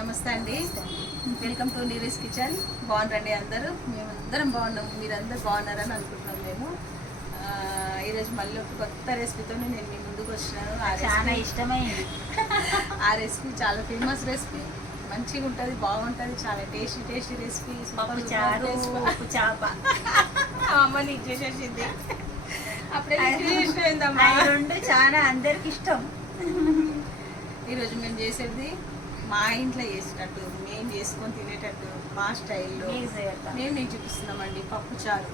నమస్తే అండి, welcome to నీరీస్ kitchen. బాగున్నారండి అందరూ? మేమందరం బాగున్నాము, మీరందరూ బాగున్నారని అనుకుంటున్నాం. మేము ఈరోజు మళ్ళీ ఒక కొత్త రెసిపీతో నేను మీ ముందుకు వచ్చినాను. చాలా ఇష్టమైంది. ఆ రెసిపీ చాలా ఫేమస్ రెసిపీ, మంచిగా ఉంటుంది, బాగుంటుంది, చాలా టేస్టీ రెసిపీ. పప్పు చారు, ఉప్పు చేప అమ్మ నీకు చేసేసింది అప్పుడే చేసిపోయిందమ్మా. రెండు చాలా అందరికి ఇష్టం. ఈరోజు మేము చేసేది మా ఇంట్లో చేసేటట్టు, మేము చేసుకొని తినేటట్టు మా స్టైల్లో మేము మీకు చూపిస్తున్నామండి. పప్పు చారు,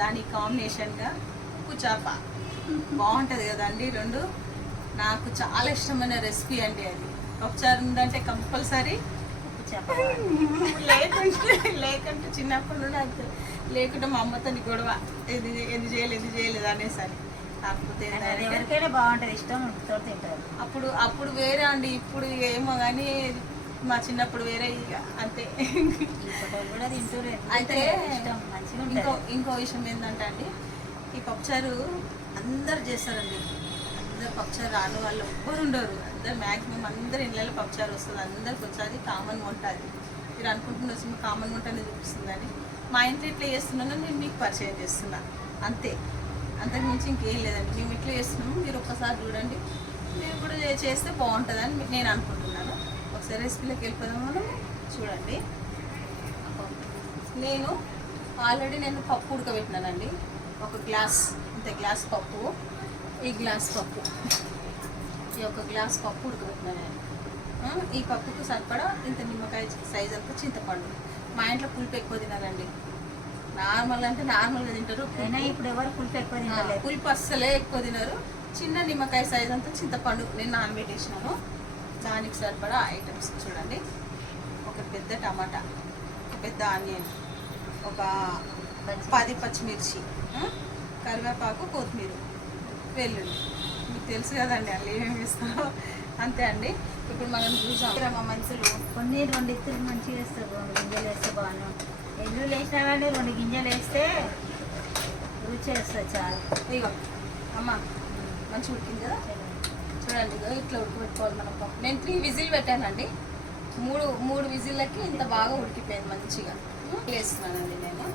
దానికి కాంబినేషన్గా ఉప్పు చేప బాగుంటుంది కదండి. రెండు నాకు చాలా ఇష్టమైన రెసిపీ అండి. అది పప్పు చారు ఉందంటే కంపల్సరీ ఉప్పు చేప. లేకుంటే చిన్నప్పటి నుండి అంతే, లేకుంటే మా అమ్మతో గొడవ, ఇది చేయలేదు అనేసరి. కాకపోతే ఎవరికైనా బాగుంటుంది, ఇష్టం తింటారు. అప్పుడు వేరే అండి, ఇప్పుడు ఏమో కానీ మా చిన్నప్పుడు వేరే, ఇక అంతే. కూడా తింటారు. అయితే ఇంకో విషయం ఏంటంటే అండి, ఈ పప్పుచారు అందరు చేస్తారండి. అందరు పప్పుచారు రాని వాళ్ళు ఎవ్వరు ఉండరు. అందరు మ్యాక్సిమం అందరు ఇళ్ళలో పప్పుచారు వస్తుంది, అందరికి వచ్చేది కామన్ వంట. అది మీరు అనుకుంటున్న వచ్చి కామన్ వంటనే చూపిస్తుందని మా ఇంట్లో ఇట్లా చేస్తున్నాను, నేను మీకు పరిచయం చేస్తున్నా అంతే. అంతకుమించి ఇంకేం లేదండి. మేము ఇట్లా చేస్తున్నాము, మీరు ఒక్కసారి చూడండి, మీరు కూడా చేస్తే బాగుంటుందని నేను అనుకుంటున్నాను. ఒకసారి రెసిపీలోకి వెళ్ళిపోదాం మనం. చూడండి, నేను పప్పు ఉడకబెట్టినానండి. ఒక గ్లాస్, ఇంత గ్లాస్ పప్పు, ఈ గ్లాస్ పప్పు, ఈ ఒక గ్లాస్ పప్పు ఉడకబెట్టినాను. ఈ పప్పుకు సరిపడా ఇంత నిమ్మకాయ సైజ్ అంతా చింతపండు. మా ఇంట్లో పులుపు ఎక్కువ తినాలండి. నార్మల్ అంటే నార్మల్గా తింటారు, ఇప్పుడు ఎవరు పులుపు ఎక్కువ తింటారు. పులుపు అస్సలే ఎక్కువ తినరు. చిన్న నిమ్మకాయ సైజ్ అంతా చింతపండు నేను నానబెట్టేసినాను. దానికి సరిపడా ఐటమ్స్ చూడండి. ఒక పెద్ద టమాటా, ఒక పెద్ద ఆనియన్, ఒక 10 పచ్చిమిర్చి, కరివేపాకు, కొత్తిమీర, వెల్లుల్లి. మీకు తెలుసు కదండి అల్లు ఏమేమి వేస్తారో, అంతే అండి. ఇప్పుడు మనం చూసాం మా మనుషులు కొన్ని 2 ఇత్తులు మంచిగా వేస్తారు, 2 గింజలు వేస్తే బాగా. ఎల్లు వేసినా కానీ 2 గింజలు వేస్తే రుచి వేస్తుంది చాలా. ఇగో అమ్మ మంచిగా ఉడికింది కదా, చూడండి. ఇగో ఇట్లా ఉడకబెట్టుకోవాలి మనం పప్పు. నేను 3 విజిల్ పెట్టానండి. మూడు విజిల్లకి ఇంత బాగా ఉడికిపోయింది మంచిగా. వేస్తున్నానండి నేను.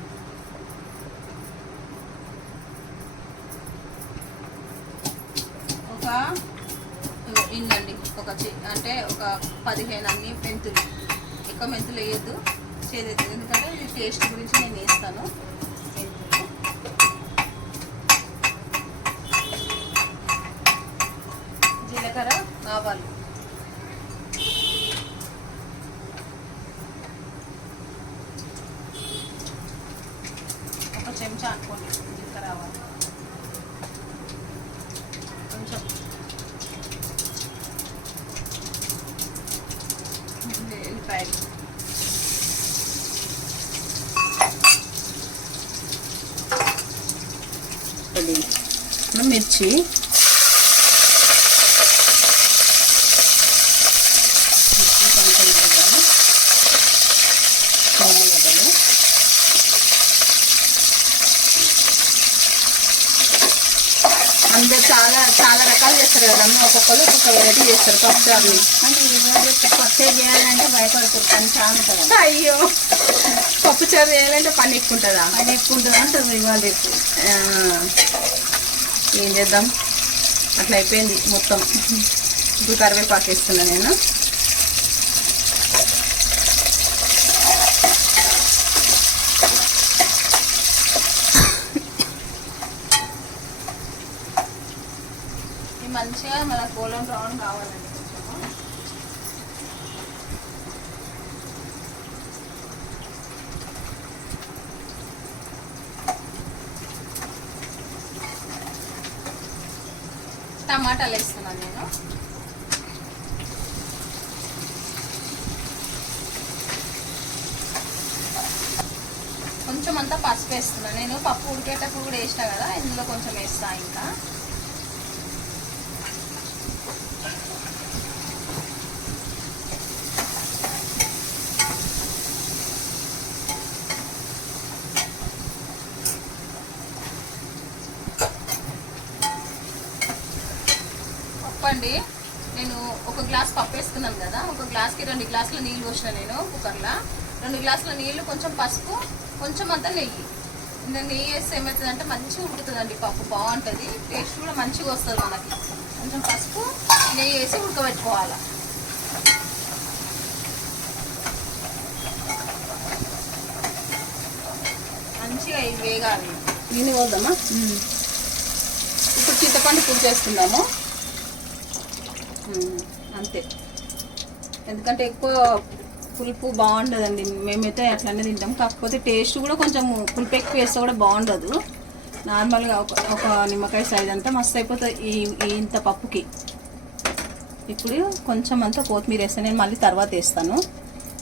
ఇందండి అంటే ఒక 15 అన్ని మెంతులు. ఎక్కువ మెంతులు వేయద్దు, చేదవుతుంది. ఎందుకంటే ఇది టేస్ట్ గురించి నేను వేస్తాను. జీలకర్ర, ఆవాలు, ఒక చెంచా అనుకోండి జీలకర్ర, ఆవాలు, కొంచెం ఎల్లిపాయలు, మిర్చి, అందరు చాలా రకాలు చేస్తారు కదమ్మా. ఒక్కొక్కరు ఒక్కొక్క వెరైటీ చేస్తారు పప్పుచారుని. పప్పు చేయాలంటే భయపడుతుంది, చాలా ఉంటుంది. అయ్యో, పప్పుచారు చేయాలంటే పని ఎక్కువ ఉంటుందా? పని ఎక్కువ ఉంటుంది అంటుంది ఇవాళ రేపు. ఏం చేద్దాం, అట్లా అయిపోయింది మొత్తం. ఇప్పుడు కరివేపాకు వేస్తున్నా నేను. మంచిగా మన గోల్డెన్ బ్రౌన్ కావాలండి. కొంచెము టమాటాలు వేస్తున్నాను నేను. కొంచెం అంతా పసుపు వేస్తున్నాను నేను. పప్పు ఉడికేటప్పుడు కూడా వేసినా కదా, ఇందులో కొంచెం వేస్తా. ఇంకా పప్పు అండి, నేను 1 గ్లాస్ పప్పు వేసుకున్నాను కదా, ఒక గ్లాస్కి 2 గ్లాసుల నీళ్ళు పోసిన నేను కుక్కర్లో. 2 గ్లాసుల నీళ్ళు, కొంచెం పసుపు, కొంచెం అంతా నెయ్యి. నెయ్యి వేస్తే ఏమవుతుందంటే మంచిగా ఉడుకుతుందండి పప్పు, బాగుంటుంది, టేస్ట్ కూడా మంచిగా వస్తుంది మనకి. కొంచెం పసుపు నెయ్యి వేసి ఉడకబెట్టుకోవాలి. మంచిగా ఇవి వేగాలి. దీన్ని పోద్దామా? ఇప్పుడు చింతపండు పులుసు చేసుకుందాము. అంతే, ఎందుకంటే ఎక్కువ పులుపు బాగుండదండి, మేమైతే అట్లనే తింటాం. కాకపోతే టేస్ట్ కూడా కొంచెం పులుపు ఎక్కువ వేస్తే కూడా బాగుండదు. నార్మల్గా ఒక నిమ్మకాయ సైజ్ అంతా మస్తు అయిపోతుంది ఇంత పప్పుకి. ఇప్పుడు కొంచెం అంతా కొత్తిమీర వేస్తాను, నేను మళ్ళీ తర్వాత వేస్తాను.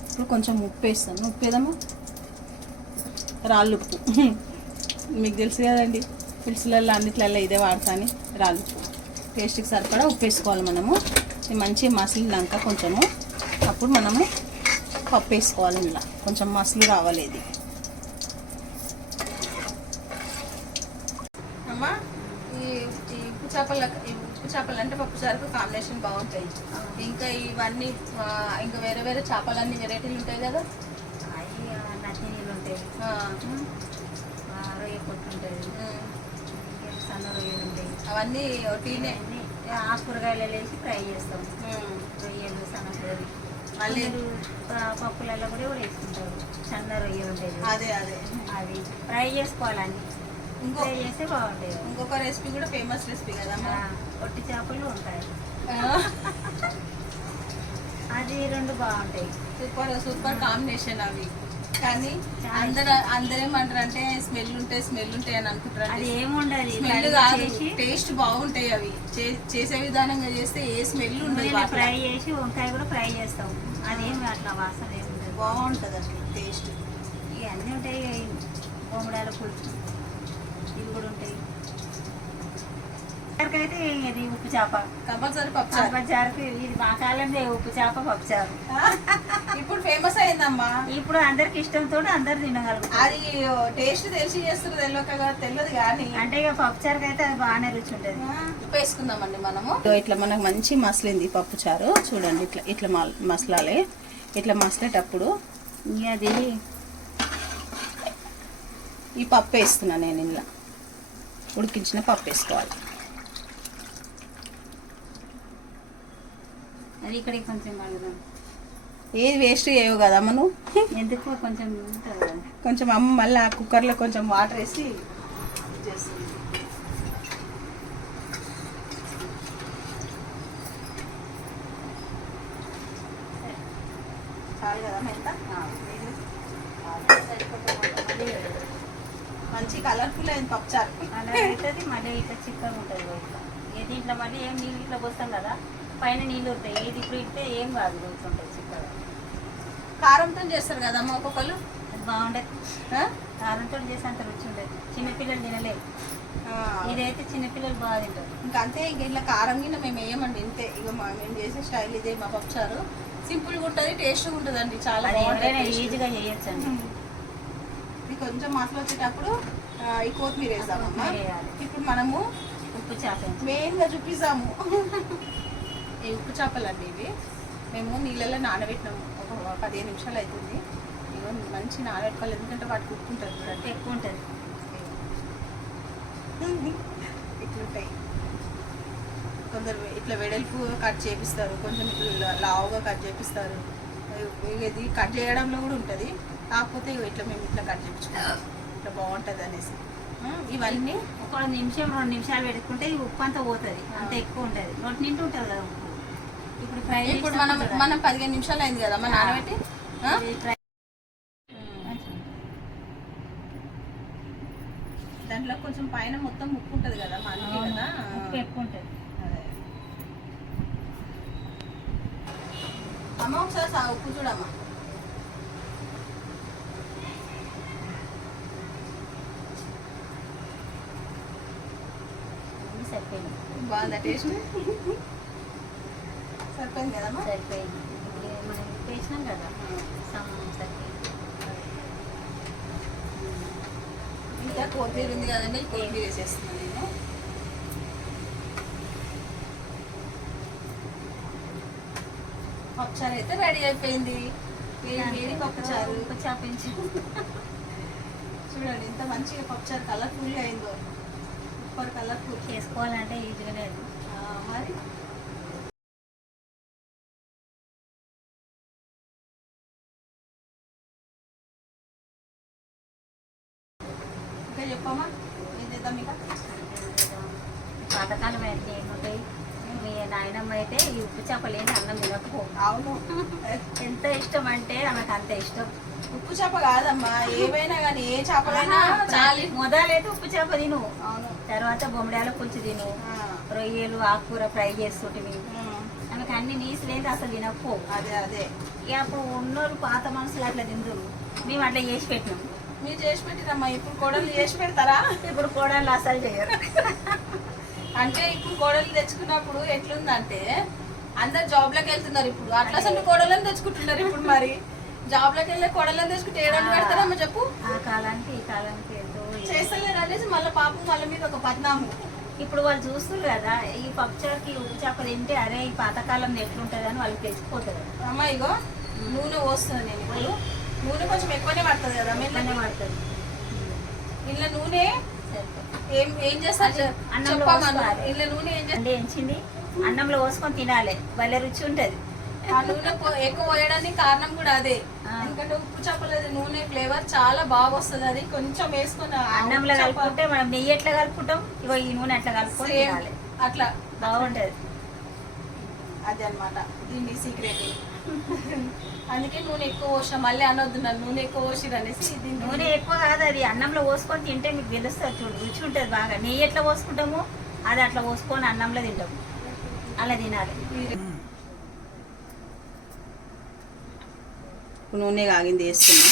ఇప్పుడు కొంచెం ఉప్పు వేస్తాను. ఉప్పు వేద్దామా? రాళ్ళు ఉప్పు మీకు తెలుసు కదండి, పులుసులలో అన్నిట్లలో ఇదే వాడతాను, రాళ్ళు ఉప్పు. టేస్ట్కి సరిపడా ఉప్పు వేసుకోవాలి మనము. మంచి మసిలినాక కొంచెము అప్పుడు మనము పప్పు వేసుకోవాలి. ఇలా కొంచెం మసలు రావాలి. ఇది అమ్మా, ఈ ఉప్పు చేపలు అంటే పప్పు చారుకు కాంబినేషన్ బాగుంటాయి. ఇంకా ఇవన్నీ ఇంకా వేరే వేరే చేపలన్నీ వెరైటీలు ఉంటాయి కదా, నచ్చినీళ్ళు ఉంటాయి, రొయ్య పొట్టు ఉంటుంది, సన్న రొయ్యలు ఉంటాయి. అవన్నీ టీనే ఆకుకూరగాయలు వేసి ఫ్రై చేస్తాం. రొయ్యలు, సన్నకూరలు, మళ్ళీ పప్పులలో కూడా వేసుకుంటారు. సన్న రొయ్యలు ఉంటాయి, అదే అది ఫ్రై చేసుకోవాలని ఫ్రై చేస్తే బాగుంటాయి. ఇంకొక రెసిపీ కూడా ఫేమస్ రెసిపీ కదమ్మా, పొట్టి చేపలు ఉంటాయి, అది 2 బాగుంటాయి. సూపర్ కాంబినేషన్ అవి. కానీ అందరేమంటారు అంటే స్మెల్ ఉంటాయి అని అనుకుంటారు. అది ఏముండదు, స్మెల్ కాదు, టేస్ట్ బాగుంటాయి అవి. చేసే విధానంగా చేస్తే ఏ స్మెల్ ఉండదు. ఫ్రై చేసి వంకాయ కూడా ఫ్రై చేస్తాం, అదేమి అట్లా వాసన ఏముండదు, బాగుంటుంది అసలు టేస్ట్. ఇవి అన్నీ ఉంటాయి. బొమ్మడాల పులుసు ఇవి కూడా ఉంటాయి. అయితే ఇది ఉప్పు చేప కంపల్సరీ పప్పుచారుకు, ఇది మా కాలంలో ఉప్పు చేప పప్పుచారు. ఇప్పుడు ఫేమస్ అయిందమ్మా, ఇప్పుడు అందరికి ఇష్టంతో అందరు తినగలుగుతారు. అది టేస్ట్ తెలిసి చేస్తారు, తెలియదు కానీ అంటే ఇక పప్పుచారుకి అయితే అది బాగానే రుచి ఉంటుంది. ఉప్పు వేసుకుందామండి మనము. ఇట్లా మనకు మంచి మసలింది పప్పు చారు చూడండి. ఇట్లా మసలాలి. ఇట్లా మసలేటప్పుడు అది ఈ పప్పు వేస్తున్నా నేను. ఇలా ఉడికించిన పప్పు వేసుకోవాలి. అది ఇక్కడికి కొంచెం కలుగుదాం. ఏది వేస్ట్ చేయవు కదా మనం, ఎందుకు కొంచెం కొంచెం అమ్మ మళ్ళీ ఆ కుక్కర్లో కొంచెం వాటర్ వేసి చేస్తుంది. చాలు కదా ఎంత మంచి కలర్ఫుల్ అయింది పప్పుచారు. అలా అవుతుంది. మళ్ళీ ఇట్లా చిక్కగా ఉంటుంది. ఇట్లా దీంట్లో మళ్ళీ ఏం నీళ్ళు ఇట్లా పోస్తాం కదా, పైన నీళ్ళు ఉంటాయి. ఏది ఇప్పుడు ఇస్తే ఏం కాదు, కూర్చుంటాయి చిక్కగా. కారంతో చేస్తారు కదమ్మా ఒక్కొక్కరు, అది బాగుండదు. కారంతో చేస్తే అంత రుచి ఉండదు, చిన్నపిల్లలు తినలేదు. ఇదైతే చిన్నపిల్లలు బాగా తింటారు. ఇంకా అంతే. ఇంక ఇట్లా కారం గిన్నె మేము వేయమండి, ఇంతే. ఇక మేము చేసే స్టైల్ ఇదే. మా పప్పుచారు సింపుల్గా ఉంటుంది, టేస్ట్గా ఉంటుంది అండి, చాలా బాగుంటుంది, ఈజీగా చేయొచ్చు అండి. ఇది కొంచెం మసాలా వచ్చేటప్పుడు ఈ కొత్తిమీర వేసామమ్మా. ఇప్పుడు మనము ఉప్పు చేప మెయిన్గా చూపిస్తాము. ఈ ఉప్పు చేపలు అండి ఇవి. మేము నీళ్ళల్లో నానబెట్టినాము, ఒక 15 నిమిషాలు అవుతుంది. ఇవి మంచి నానబెట్టుకోవాలి, ఎందుకంటే వాటికి ఉప్పు ఉంటుంది చూడండి, ఎక్కువ ఉంటుంది. ఇట్లుంటాయి. కొందరు ఇట్లా వెడల్పు కట్ చేపిస్తారు, కొంచెం ఇట్లా లావుగా కట్ చేపిస్తారు. ఇది కట్ చేయడంలో కూడా ఉంటుంది, కాకపోతే ఇట్లా మేము ఇట్లా కట్ చేయించుకుంటాం, ఇట్లా బాగుంటుంది అనేసి. ఇవన్నీ ఒక 1 నిమిషం 2 నిమిషాలు పెట్టుకుంటే ఈ ఉప్పు అంతా పోతుంది, అంత ఎక్కువ ఉంటుంది, నోటి నింటూ ఉంటుంది కదా ఉప్పు. ఇప్పుడు మనం 15 నిమిషాలు అయింది కదా మన నానబెట్టి. దాంట్లో కొంచెం పైన మొత్తం ఉప్పు ఉంటుంది కదా, మనకి కదా ఉప్పు ఎక్కువ ఉంటుంది. అమ్మ ఒకసారి ఉప్పు చూడమ్మా. సరిపోయింది. బాగుందా టేస్ట్? సరిపోయింది కదమ్మా? సరిపోయింది. మనం ఉప్పు వేసినాం కదా, సరిపోయింది. ఇంకా కొత్తిమీర ఉంది కదండి, కొత్తిమీర వేసేస్తున్నాను నేను. పప్పుచారు అయితే రెడీ అయిపోయింది. వేడి పప్పుచారు ఉప్పు చాపించు. చూడండి ఎంత మంచిగా పప్పుచారు కలర్ఫుల్గా అయిందో. Super colourful. చేసుకోవాలంటే ఈజీగానే అది. మరి ఇంకా చెప్పమ్మా, ఏం చేద్దాం ఇంకా? పాతకాలం అయితే ఏముంటాయి, మీ నాయనమ్మ అయితే ఈ ఉప్పు చేపలేని అన్నం తినకపో. అవును, ఎంత ఇష్టం అంటే నాకు అంత ఇష్టం. ఉప్పు చేప కాదమ్మా, ఏవైనా కానీ ఏ చేపలైనా చాలు. మొదలైతే ఉప్పు చేప తిను, అవును. తర్వాత బొమ్మడాల పులుసు తిను, రొయ్యలు ఆకుకూర ఫ్రై చేస్తుంటివి. ఆమెకు అన్ని నీసు లేదు అసలు తినకపో. అదే అదే ఇక అప్పుడు ఉన్నోళ్ళు పాత మనుషులు అట్లా తింటారు, మేము అట్లా చేసి పెట్టినాం. మీరు చేసి పెట్టిరమ్మా, ఇప్పుడు కోడలు చేసి పెడతారా? ఇప్పుడు కూడా అసలు చేయరు. అంటే ఇప్పుడు కోడలు తెచ్చుకున్నప్పుడు ఎట్లుందంటే అందరు జాబ్లోకి వెళ్తున్నారు. ఇప్పుడు అట్లా అసలు కోడలను తెచ్చుకుంటున్నారు. ఇప్పుడు మరి జాబ్లోకి వెళ్ళే కోడలను తెచ్చుకుంటే ఏడాది పెడతారమ్మా చెప్పు. ఆ కాలానికి ఈ కాలానికి ఎంతో చేస్తలేరు అనేసి మళ్ళీ పాపం వాళ్ళ మీద ఒక పద్నాము. ఇప్పుడు వాళ్ళు చూస్తారు కదా, ఈ పప్పుచారుకి ఉప్పు చేప తింటే అరే ఈ పాతకాలం ఎట్లుంటుంది అని వాళ్ళకి తెలిసిపోతుంది. అమ్మ ఇగో నూనె పోస్తుంది. నేను ఇప్పుడు నూనె కొంచెం ఎక్కువనే పడుతుంది కదా, మెల్లనే పడుతుంది. ఇలా నూనె ఏం ఏం చేస్తారు ఇలా నూనె ఏం చేస్తారు అంటే ఎంచింది అన్నంలో పోసుకొని తినాలి, భలే రుచి ఉంటుంది. ఆ నూనె ఎక్కువ పోయడానికి కారణం కూడా అదే. ఎందుకంటే ఉప్పు చేపలేదు నూనె ఫ్లేవర్ చాలా బాగా వస్తుంది. అది కొంచెం వేసుకొని అన్నంలో కలుపుకుంటే మనం నెయ్యి ఎట్లా కలుపుకుంటాం, ఇగో ఈ నూనె అట్లా కలుపుకొని తినాలి, అట్లా బాగుంటది. అది అన్నమాట దీన్ని సీక్రెట్. అందుకే నూనె ఎక్కువ పోసిన మళ్ళీ అనొద్దు నన్ను నూనె ఎక్కువ పోసిరు అనేసి. నూనె ఎక్కువ కాదు, అది అన్నంలో పోసుకొని తింటే మీకు తెలుస్తుంది చూడు, రుచి ఉంటుంది బాగా. నెయ్యి ఎట్లా పోసుకుంటాము అది అట్లా పోసుకొని అన్నంలో తింటాము, అలా తినాలి. నూనె కాగింది వేస్తున్నా.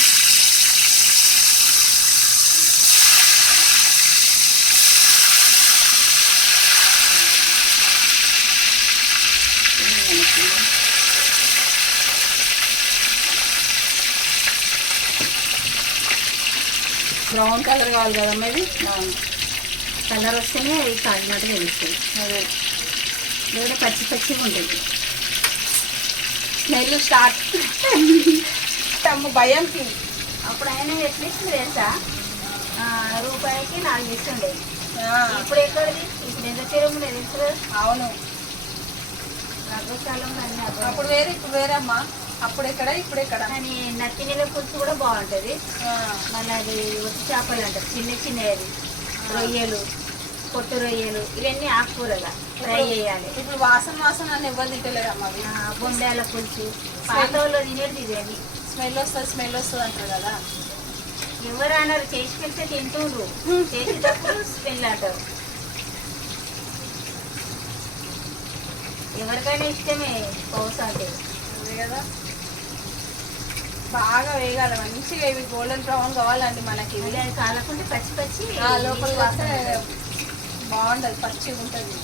బ్రౌన్ కలర్ కావాలి కదమ్మా ఇది. కలర్ వస్తేనే అది కాగినట్టు తెలుస్తుంది. అదే లేదా పచ్చి పచ్చిగా ఉంటుంది. Smell start. అమ్మ భయంకి అప్పుడు ఆయన ఎట్లా ఇస్తుంది తెలుసా, రూపాయికి 4 ఇస్తుండే. ఇప్పుడు ఎక్కడిది, ఇప్పుడు ఎంత చెరువు తెలుసు. అవును, అగ్రకాలంలో అన్నీ అప్పుడు వేరే ఇప్పుడు వేరే అమ్మా. అప్పుడు ఎక్కడ ఇప్పుడు ఎక్కడ. కానీ నత్తి నీళ్ళ పులుసు కూడా బాగుంటుంది. మళ్ళీ అది ఒత్తి చేపలు అంటారు, చిన్న చిన్నది రొయ్యలు, పొట్టు రొయ్యలు, ఇవన్నీ ఆకుకూరగా ఫ్రై చేయాలి. ఇప్పుడు వాసన అని ఎవరు తింటలేదమ్మా. బొంబాయిల పులుసు పాతలో తినేది ఇదేమి. స్మెల్ వస్తుంది అంటారు కదా. ఎవరు అన్నారు, చేసి పెడితే తింటుండ్రు, చేసేటప్పుడు స్మెల్ అంటారు. ఎవరికైనా ఇష్టమే పౌస అంటే. అదే కదా, బాగా వేగాలి మంచిగా. ఇవి గోల్డెన్ బ్రౌన్ కావాలండి మనకి. అది కాలకుంటే పచ్చి పచ్చి లోపల వస్తే బాగుంటుంది, పచ్చిగా ఉంటుంది.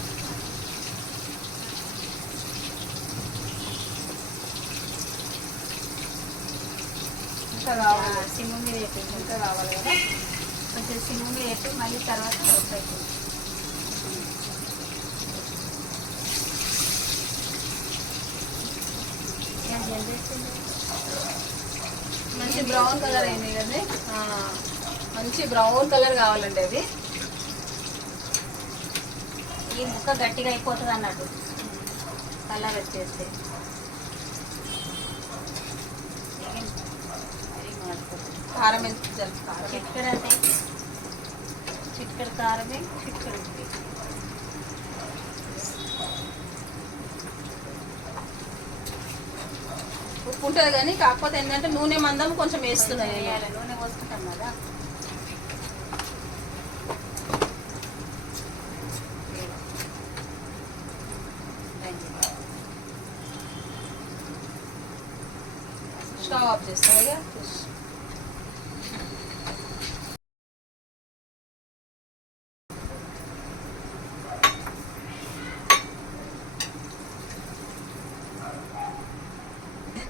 ఇంకా కావాలి, సిమ్ము మీద పెట్టి ఇంకా కావాలి కదా. కొంచెం సిమ్ము మీద పెట్టి మళ్ళీ తర్వాత పెట్టు. మంచి బ్రౌన్ కలర్ అయింది కదండి. మంచి బ్రౌన్ కలర్ కావాలండి అది. ఈ ముక్క గట్టిగా అయిపోతుంది అన్నట్టు కలర్ వచ్చేస్తే. కారం ఎంత కారం? చిట్కడ అంటే చిట్కడ కారమే, చిట్కడ ఉప్పు. ఉప్పు ఉంటుంది కానీ కాకపోతే ఏంటంటే నూనె మందం కొంచెం వేస్తున్నాయి. నూనె పోసుకుంటాం కదా. స్టవ్ ఆఫ్ చేస్తాం ఇక.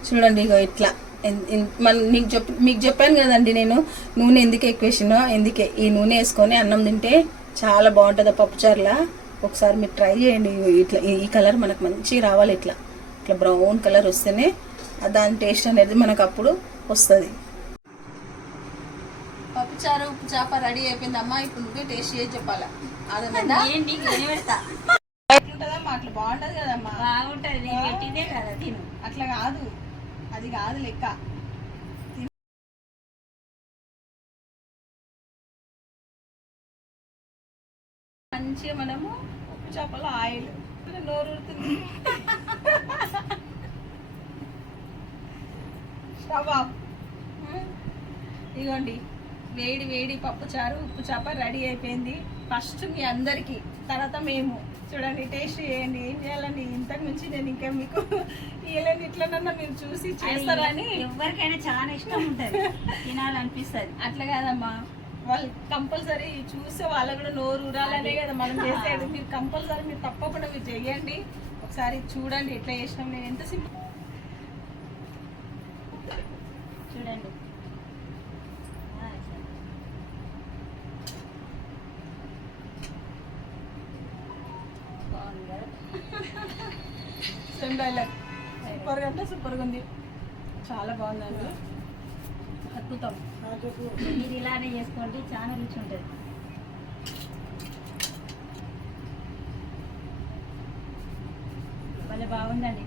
చూడండి ఇగో ఇట్లా మీకు చెప్పాను కదండి నేను నూనె ఎందుకు ఎక్కువ వేసినో. ఎందుకే ఈ నూనె వేసుకొని అన్నం తింటే చాలా బాగుంటుంది పప్పుచారులా. ఒకసారి మీరు ట్రై చేయండి. ఇట్లా ఈ కలర్ మనకు మంచిగా రావాలి. ఇట్లా ఇట్లా బ్రౌన్ కలర్ వస్తేనే దాని టేస్ట్ అనేది మనకు అప్పుడు వస్తుంది. పప్పుచారు ఉప్పు చేప రెడీ అయిపోయిందమ్మా. ఇప్పుడు నువ్వే టేస్ట్ చేసి చెప్పాలా? అదమ్మా ఎట్లుంటుందమ్మా? అట్లా బాగుంటుంది కదమ్మా. బాగుంటుంది, నేను పెట్టిందే కదా తిను. అట్లా కాదు, అది కాదు లెక్క. మంచిగా మనము ఉప్పు చేపలో ఆయిల్ నోరు ఊరుతుంది. Stove off. ఇదిగోండి వేడి వేడి పప్పుచారు ఉప్పు చేప రెడీ అయిపోయింది. ఫస్ట్ మీ అందరికీ, తర్వాత మేము చూడండి, టేస్ట్ చేయండి. ఏం చేయాలండి, ఇంతకు మించి నేను ఇంకా మీకు ఇవ్వలేని, ఇట్లనన్నా మీరు చూసి చేస్తారని. ఎవరికైనా చాలా ఇష్టం ఉంటుంది, తినాలనిపిస్తుంది. అట్లా కాదమ్మా, వాళ్ళు కంపల్సరీ చూస్తే వాళ్ళకు కూడా నోరు ఊరాలనే కదా మనం చేసేది. మీరు కంపల్సరీ మీరు తప్పకుండా మీరు చెయ్యండి. ఒకసారి చూడండి ఎట్లా చేసినాం. నేను ఎంత సింపుల్ చూడండి. సూపర్గా అంటే సూపర్గా ఉంది, చాలా బాగుందండి, అద్భుతం. మీరు ఇలానే చేసుకోండి, చాలా రుచి ఉంటుంది. భలే బాగుందండి.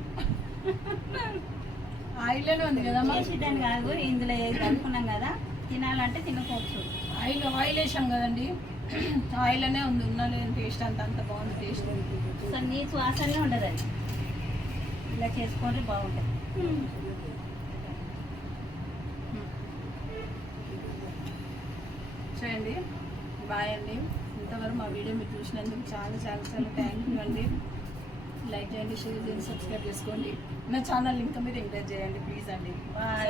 ఆయిల్లోనే ఉంది కదమ్మా. చేసేదాన్ని కాదు, ఇందులో కలుపుకున్నాం కదా, తినాలంటే తినకోవచ్చు. ఆయిల్ వేసాం కదండి, ఆయిల్లోనే ఉంది. ఉన్న టేస్ట్ అంత బాగుంది టేస్ట్. అసలు నీచు వాసనే ఉండదు. అది ఇలా చేసుకోండి, బాగుంటుంది. చేయండి. బాయ్ అండి. ఇంతవరకు మా వీడియో మీరు చూసినందుకు చాలా చాలా చాలా థ్యాంక్ యూ అండి. లైక్ చేయండి, షేర్ చేయండి, సబ్స్క్రైబ్ చేసుకోండి. నా ఛానల్ ఇంకా మీరు ఎంకరేజ్ చేయండి ప్లీజ్ అండి. బాయ్.